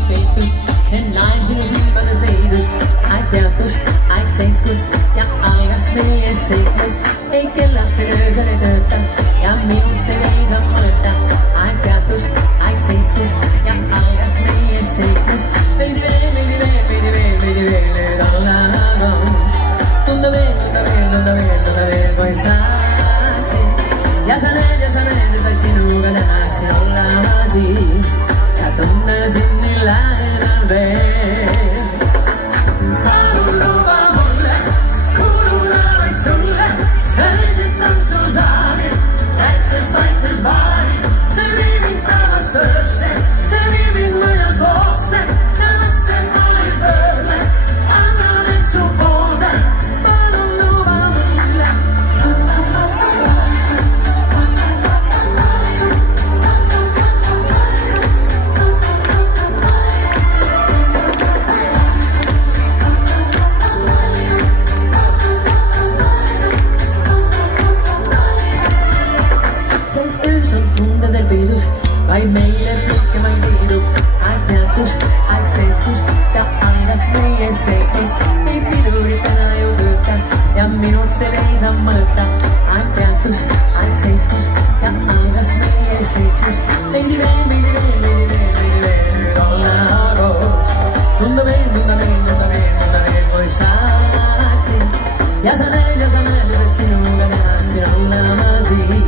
meus peitos, cenários nos imagens leiros, ai tantos, ai seiscos, ja algas meie seikos, eikä lapsenöösä ne töötä, ja minut tereisa muilta, ai tantos, ai seiscos, ja algas meie seikos, veidi dollars, tunta veel, voi saasi, ja sanen, tai sinuga nähaksin ollasi, ja tunnesin niin lähellä veel. Haluan luvaa mulle, kuulun vain sulle, öises tanssusaalis, väikses vaikses baaris, te viivin taas töösse, te viivin muidas luokse, ja lassen olin pöölle, annan nyt sun puolta, haluan luvaa mulle. Vai meille flicka mai vidu, ai tantus, ai seiskus, ja andas meie seikos, ei piduri tänä jututa, ja minut ei sammalta, ai tantus, ai seiskus, ja andas meie seikos, ei dollars, tunta veel, voi saasi, ja sanen, et sinuga nähaksin ollamasi.